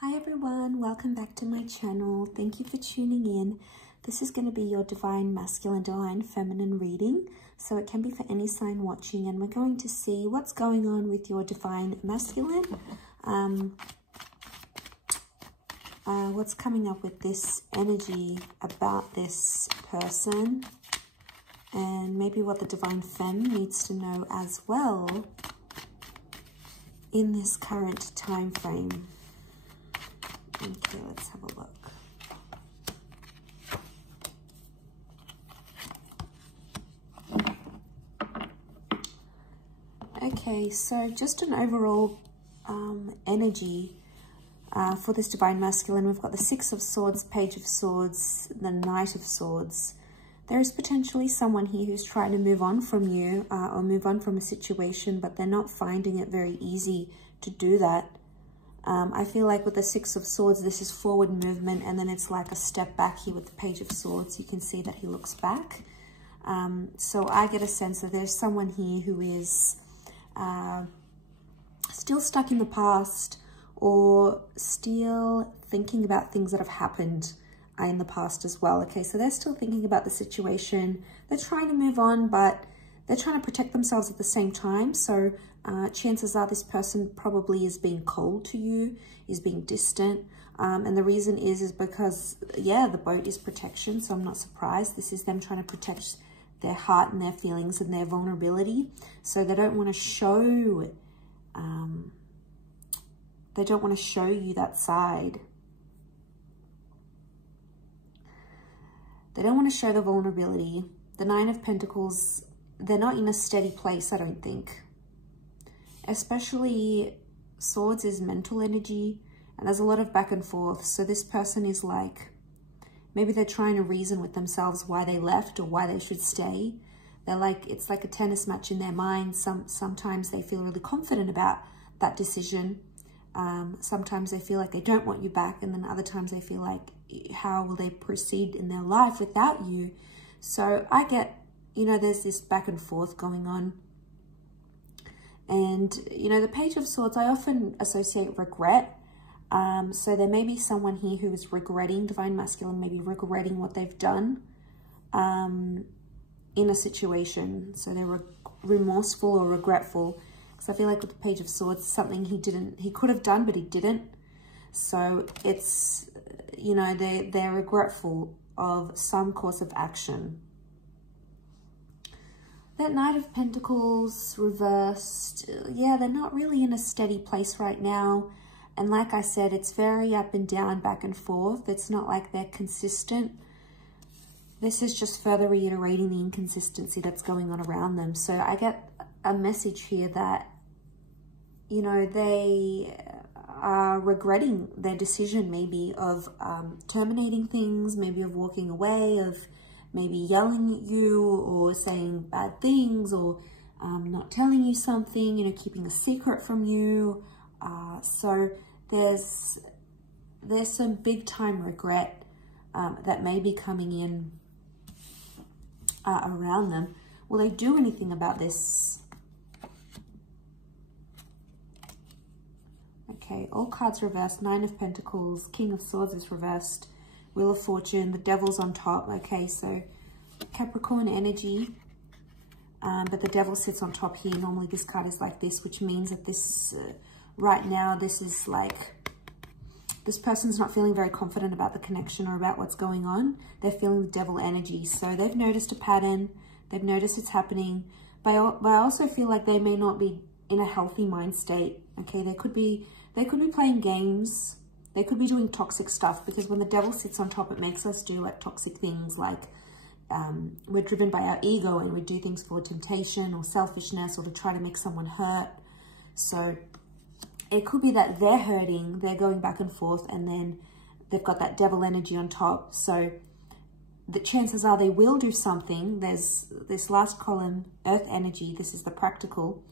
Hi everyone, welcome back to my channel. Thank you for tuning in. This is going to be your divine masculine, divine feminine reading. So it can be for any sign watching, and we're going to see what's going on with your divine masculine. What's coming up with this energy about this person, and maybe what the divine femme needs to know as well in this current time frame. Okay, let's have a look. Okay, so just an overall energy for this divine masculine. We've got the Six of Swords, Page of Swords, the Knight of Swords. There is potentially someone here who's trying to move on from you or move on from a situation, but they're not finding it very easy to do that. I feel like with the Six of Swords, this is forward movement, and then it's like a step back here with the Page of Swords. You can see that he looks back. So I get a sense that there's someone here who is still stuck in the past, or still thinking about things that have happened in the past as well. Okay, so they're still thinking about the situation. They're trying to move on, but they're trying to protect themselves at the same time. So chances are this person probably is being cold to you, is being distant. And the reason is because, yeah, the boat is protection. So I'm not surprised. This is them trying to protect their heart and their feelings and their vulnerability. So they don't want to show, you that side. They don't want to show the vulnerability. The Nine of Pentacles, they're not in a steady place, I don't think. Especially Swords is mental energy, and there's a lot of back and forth. So this person is like, maybe they're trying to reason with themselves why they left or why they should stay. They're like, it's like a tennis match in their mind. Sometimes they feel really confident about that decision. Sometimes they feel like they don't want you back, and then other times they feel like, how will they proceed in their life without you? So I get, you know, there's this back and forth going on. And, you know, the Page of Swords, I often associate regret. So there may be someone here who is regretting, divine masculine, maybe regretting what they've done in a situation. So they're remorseful or regretful. Because I feel like with the Page of Swords, something he could have done, but he didn't. So it's, you know, they're regretful of some course of action. That Knight of Pentacles reversed, yeah, they're not really in a steady place right now. And like I said, it's very up and down, back and forth. It's not like they're consistent. This is just further reiterating the inconsistency that's going on around them. So I get a message here that, you know, they are regretting their decision maybe of terminating things, maybe of walking away, of maybe yelling at you or saying bad things, or not telling you something, you know, keeping a secret from you. So there's some big time regret that may be coming in around them. Will they do anything about this? Okay, all cards reversed. Nine of Pentacles, King of Swords is reversed. Wheel of Fortune, the Devil's on top. Okay, so Capricorn energy, but the Devil sits on top here. Normally this card is like this, which means that this, right now, this is like, this person's not feeling very confident about the connection or about what's going on. They're feeling the Devil energy. So they've noticed a pattern. They've noticed it's happening. But I also feel like they may not be in a healthy mind state. Okay, they could be playing games. They could be doing toxic stuff, because when the Devil sits on top, it makes us do like toxic things, like we're driven by our ego and we do things for temptation or selfishness or to try to make someone hurt. So it could be that they're hurting, they're going back and forth, and then they've got that Devil energy on top. So the chances are they will do something. There's this last column, Earth energy. This is the practical,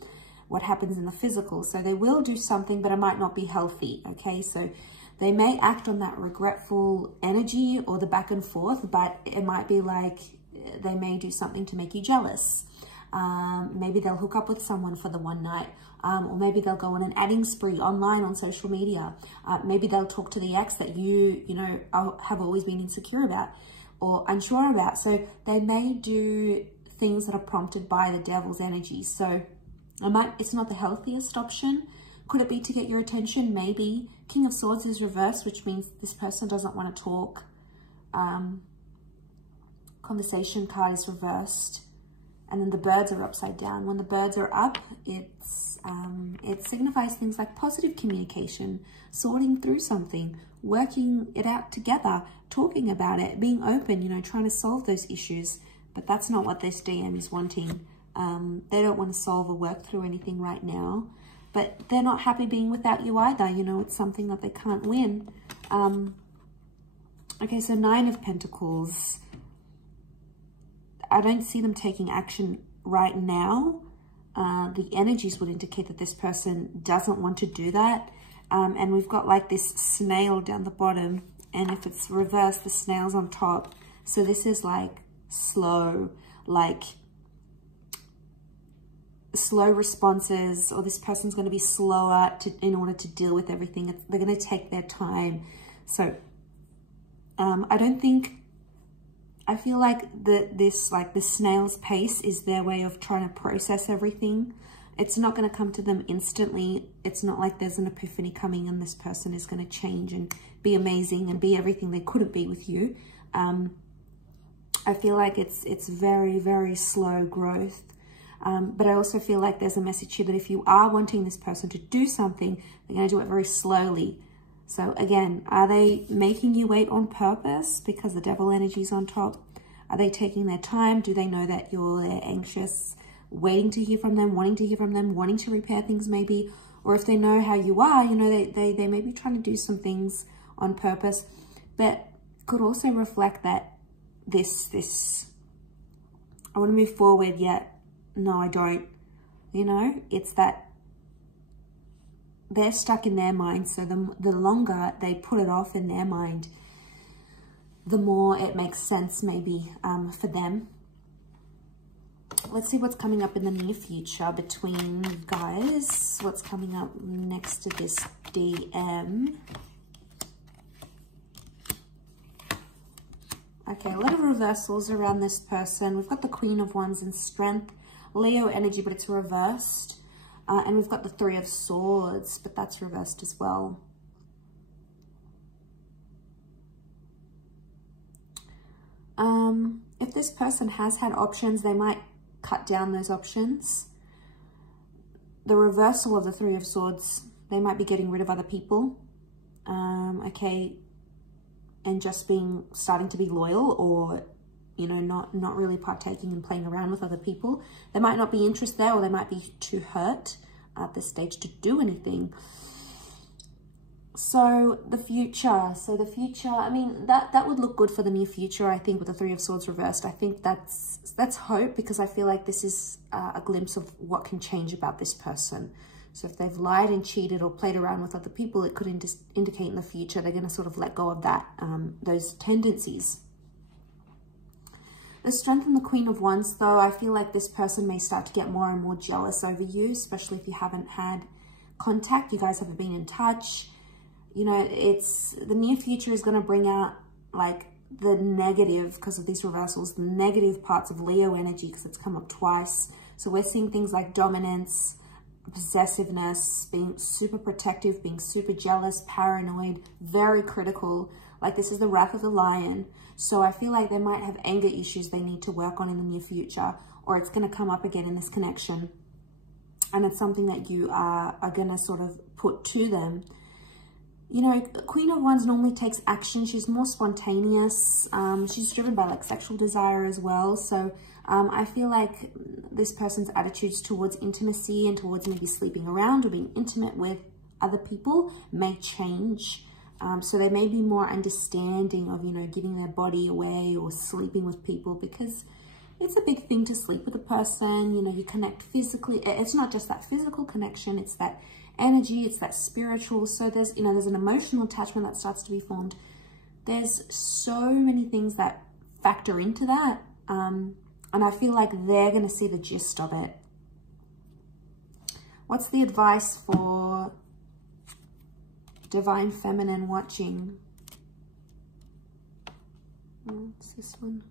what happens in the physical. So they will do something, but it might not be healthy. Okay, so they may act on that regretful energy or the back and forth, but it might be like they may do something to make you jealous. Maybe they'll hook up with someone for the one night, or maybe they'll go on an adding spree online on social media. Maybe they'll talk to the ex that you know, have always been insecure about or unsure about. So they may do things that are prompted by the devil's energy. So it's not the healthiest option. Could it be to get your attention? Maybe. King of Swords is reversed, which means this person doesn't want to talk. Conversation card is reversed. And then the birds are upside down. When the birds are up, it signifies things like positive communication, sorting through something, working it out together, talking about it, being open, you know, trying to solve those issues. But that's not what this DM is wanting. They don't want to solve or work through anything right now. But they're not happy being without you either. You know, it's something that they can't win. Okay, so 9 of Pentacles. I don't see them taking action right now. The energies would indicate that this person doesn't want to do that. And we've got like this snail down the bottom. And if it's reversed, the snail's on top. So this is like slow responses, or this person's going to be slower in order to deal with everything. They're going to take their time. So I feel like the snail's pace is their way of trying to process everything. It's not going to come to them instantly. It's not like there's an epiphany coming and this person is going to change and be amazing and be everything they couldn't be with you. I feel like it's very, very slow growth. But I also feel like there's a message here that if you are wanting this person to do something, they're going to do it very slowly. So again, are they making you wait on purpose because the devil energy is on top? Are they taking their time? Do they know that you're anxious, waiting to hear from them, wanting to hear from them, wanting to repair things maybe? Or if they know how you are, you know, they may be trying to do some things on purpose, but could also reflect that I want to move forward, yet no, I don't. You know, it's that they're stuck in their mind. So the longer they put it off in their mind, the more it makes sense maybe for them. Let's see what's coming up in the near future between you guys. What's coming up next to this DM? Okay, a lot of reversals around this person. We've got the Queen of Wands in Strength, Leo energy, but it's reversed. And we've got the 3 of Swords, but that's reversed as well. If this person has had options, they might cut down those options. The reversal of the 3 of Swords, they might be getting rid of other people. Okay, and just starting to be loyal, or, you know, not really partaking and playing around with other people. They might not be interested there, or they might be too hurt at this stage to do anything. So the future, I mean, that would look good for the near future, I think, with the 3 of Swords reversed. I think that's hope, because I feel like this is a glimpse of what can change about this person. So if they've lied and cheated or played around with other people, it could indicate in the future they're going to sort of let go of that, those tendencies. The Strength and the Queen of Wands, though, I feel like this person may start to get more and more jealous over you, especially if you haven't had contact, you guys haven't been in touch. You know, the near future is going to bring out like the negative, because of these reversals, the negative parts of Leo energy, because it's come up twice. So we're seeing things like dominance, possessiveness, being super protective, being super jealous, paranoid, very critical. Like, this is the wrath of the lion. So I feel like they might have anger issues they need to work on in the near future, or it's going to come up again in this connection. And it's something that you are going to sort of put to them. You know, Queen of Wands normally takes action. She's more spontaneous. She's driven by like sexual desire as well. So I feel like this person's attitudes towards intimacy and towards maybe sleeping around or being intimate with other people may change. So they may be more understanding of, you know, giving their body away or sleeping with people, because it's a big thing to sleep with a person. You know, you connect physically. It's not just that physical connection, it's that energy, it's that spiritual. So there's, you know, there's an emotional attachment that starts to be formed. There's so many things that factor into that. And I feel like they're going to see the gist of it. What's the advice for Divine Feminine watching? What's this one?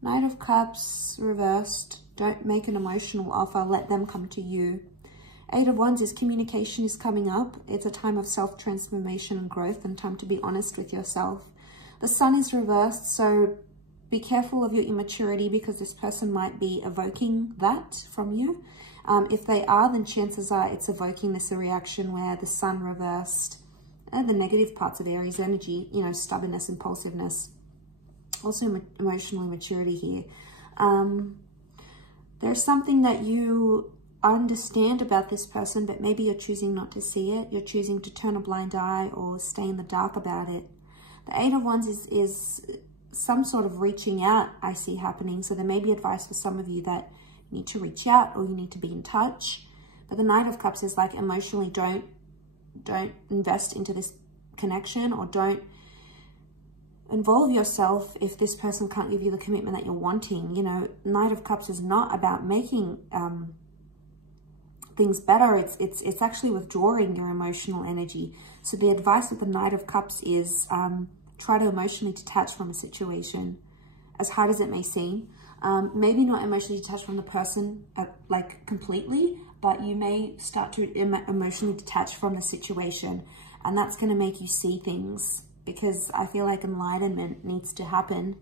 Knight of Cups reversed. Don't make an emotional offer. Let them come to you. Eight of Wands is communication is coming up. It's a time of self-transformation and growth and time to be honest with yourself. The Sun is reversed, so be careful of your immaturity because this person might be evoking that from you. If they are, then chances are it's evoking this reaction where the Sun reversed and the negative parts of Aries energy, you know, stubbornness, impulsiveness, also emotional immaturity here. There's something that you understand about this person, but maybe you're choosing not to see it. You're choosing to turn a blind eye or stay in the dark about it. The Eight of Wands is some sort of reaching out I see happening. So there may be advice for some of you that you need to reach out or you need to be in touch. But the Knight of Cups is like emotionally don't invest into this connection or don't involve yourself if this person can't give you the commitment that you're wanting. You know, Knight of Cups is not about making things better. It's actually withdrawing your emotional energy. So the advice of the Knight of Cups is try to emotionally detach from a situation, as hard as it may seem. Maybe not emotionally detach from the person like completely, but you may start to emotionally detach from the situation, and that's going to make you see things, because I feel like enlightenment needs to happen.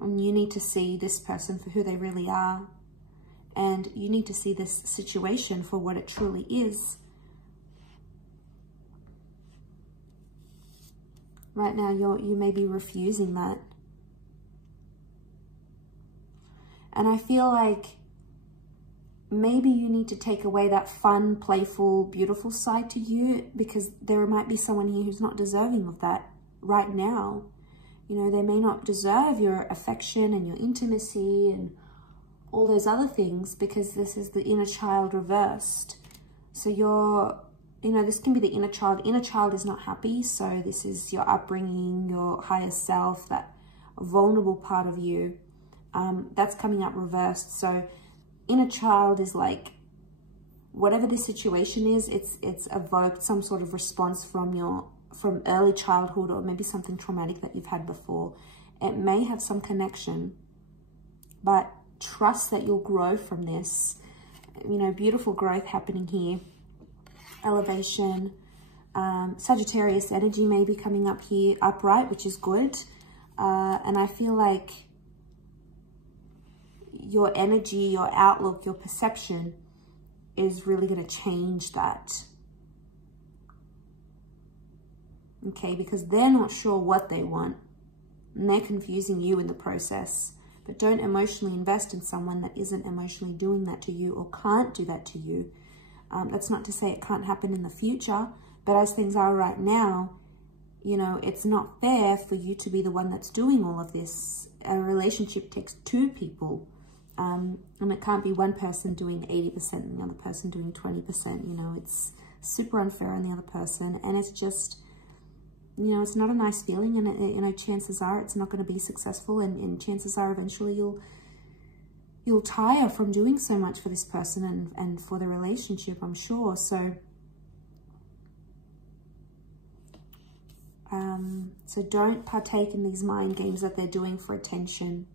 And you need to see this person for who they really are. And you need to see this situation for what it truly is. Right now, you may be refusing that. And I feel like maybe you need to take away that fun, playful, beautiful side to you, because there might be someone here who's not deserving of that right now. You know, they may not deserve your affection and your intimacy and all those other things, because this is the inner child reversed. So you know, this can be the inner child. Inner child is not happy. So this is your upbringing, your higher self, that vulnerable part of you. That's coming up reversed. So inner child is like, whatever this situation is, it's evoked some sort of response from early childhood, or maybe something traumatic that you've had before. It may have some connection, but trust that you'll grow from this. You know, beautiful growth happening here. Elevation. Sagittarius energy may be coming up here upright, which is good. And I feel like your energy, your outlook, your perception is really going to change that. Okay, because they're not sure what they want, and they're confusing you in the process. But don't emotionally invest in someone that isn't emotionally doing that to you or can't do that to you. That's not to say it can't happen in the future, but as things are right now, you know, it's not fair for you to be the one that's doing all of this. A relationship takes two people, and it can't be one person doing 80% and the other person doing 20%. You know, it's super unfair on the other person, and it's just, you know, it's not a nice feeling, and you know, chances are it's not going to be successful, and chances are eventually you'll tire from doing so much for this person and for the relationship, I'm sure. So so don't partake in these mind games that they're doing for attention,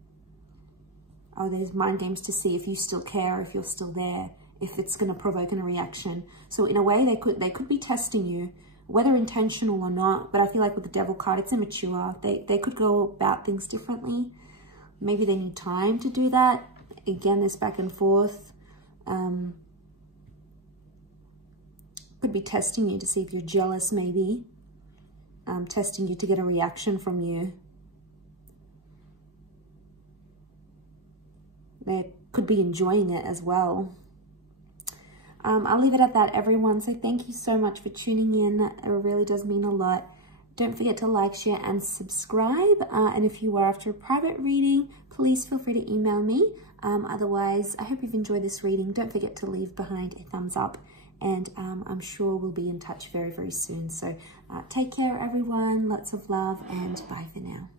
or these mind games to see if you still care, if you're still there, if it's going to provoke a reaction. So in a way, they could be testing you, whether intentional or not. But I feel like with the Devil card, it's immature. They could go about things differently. Maybe they need time to do that. Again, this back and forth. Could be testing you to see if you're jealous, maybe. Testing you to get a reaction from you. They could be enjoying it as well. I'll leave it at that, everyone. So thank you so much for tuning in. It really does mean a lot. Don't forget to like, share, and subscribe. And if you are after a private reading, please feel free to email me. Otherwise, I hope you've enjoyed this reading. Don't forget to leave behind a thumbs up and I'm sure we'll be in touch very, very soon. So take care, everyone. Lots of love, and bye for now.